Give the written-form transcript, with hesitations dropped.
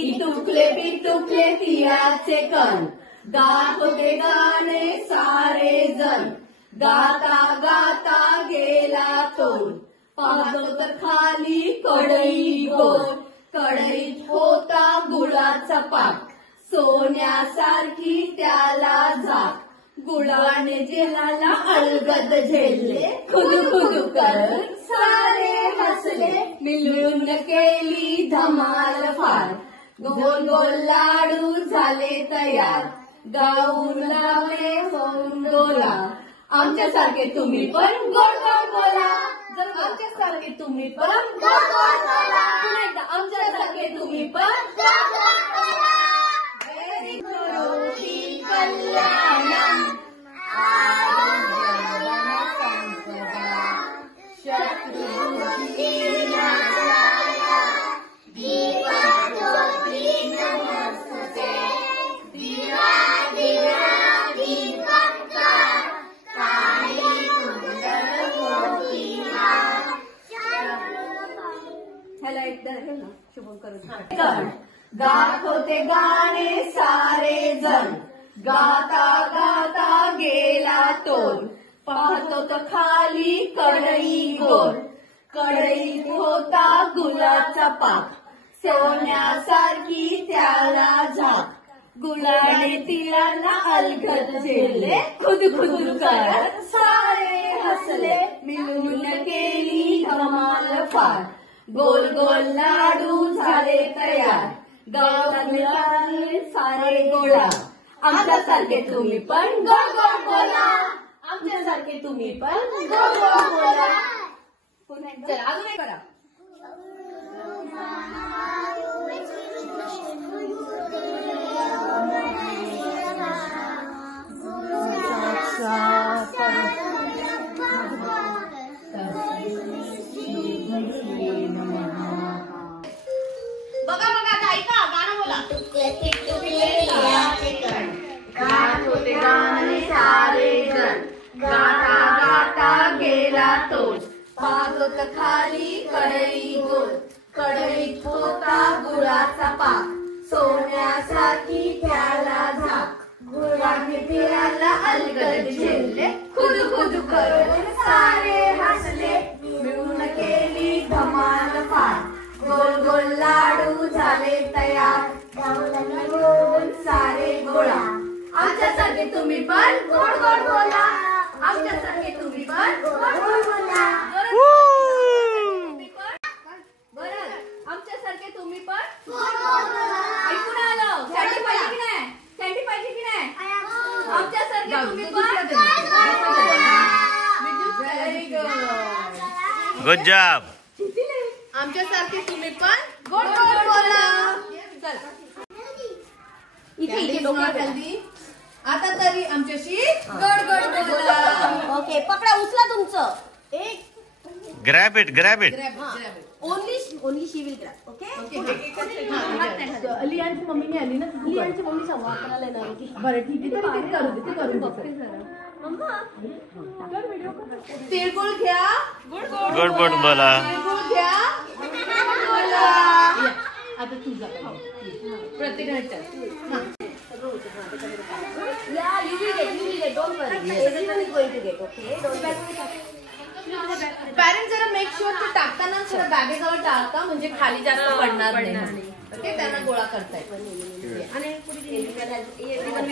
पिटुकले तिळाचे कण, गात होते गाणे सारे जण, गाता गाता गेला तोल, पाहतो तर खाली कढई गोल, कढईत होता गुळाचा पाक, सोन्यासारखी त्याला झाक, गुळाने जेलाला अलगद झेलले, खुदू करत सारे हसले, मिळून केली धमाल फार, गोल गोल लाडू झाले तयार, गाऊन लावले होऊन डोला, आमच्यासारखे तुम्ही पण गोड गोड बोला, जर आमच्यासारखे तुम्ही पण गोड गोड बोला, पुन्हा एकदा आमच्यासारखे तुम्ही पण गोड गोड बोला. वेरी करोति कल्याणम आरोग्यम संपदा शत्रुबुद्धि नाशाय दीपज्योति नमस्ते दिवा दिवा दीपंकर काली कुंडल मोतीहार. ह्याला एकदा हे ना शुभम करून गात होते गाणे सारे जण, गाता गाता गेला तोल, पाहतो तर खाली कढई गोल, कढईत होता गुलाचा पाक, सोन्यासारखी त्याला झाक, गुलाने तिळाला अलगद झेलले, खुद करत सारे हसले, मिळून केली धमाल फार, गोल गोल लाडू झाले तयार, गावाला सारे गोळा, आमच्यासारखे तुम्ही पण गोड गोड बोला, आमच्यासारखे तुम्ही पण गोड गोड बोला. पुन्हा चला अजून एक करा. बघा बघा आता ऐका गाणं बोला. गात होते गाणे सारे जण, गाता गाता गेला तोल, पाहतो तर खाली कढई गोल, कढईत होता गुळाचा पाक, सोन्यासारखी त्याला झाक, गुळाने तिळाला अलगद झेलले, खुद करून सारे हसले, मिळून केली धमाल फार, गोल गोल लाडू झाले तयार, गावला सारे गोळा, आमच्यासारखे तुम्ही पण गोड गोड बोला, आमच्यासारखे तुम्ही पण गोड गोड बोला. बरं आमच्यासारखे तुम्ही पण गोड गोड बोला. ऐकून आलं? कॅन्डी पाहिजे की नाही? कॅन्डी पाहिजे की नाही? आमच्यासारखे तुम्ही पण गोड गोड बोला. Very good. Good job. आमच्यासारखे तुम्ही पण गोड गोड बोला. चला इथे डोक्यात आता तरी आमच्याशी गोड गोड बोला. ओके पकडा उचला तुमचं. एक grab it only she will grab. Okay लियांची मम्मीने आली ना. लियांची मम्मी संवाद करायला येणार होती. बरं ठीक आहे तरी ते करू दे ते करून बघते. तिळगुळ घ्या गुड गुड बोला. तिळगुळ घ्या बोला. आता तुझा प्रत्येकाच्या Yeah, you will get. Don't worry. Everyone is going to get. Okay. Don't worry. Parents जरा मेक शुअर ते टाकताना थोडं बॅगेजवळ टाका म्हणजे खाली जास्त पडणार नाही. ओके त्यांना गोळा करता येईल. आणि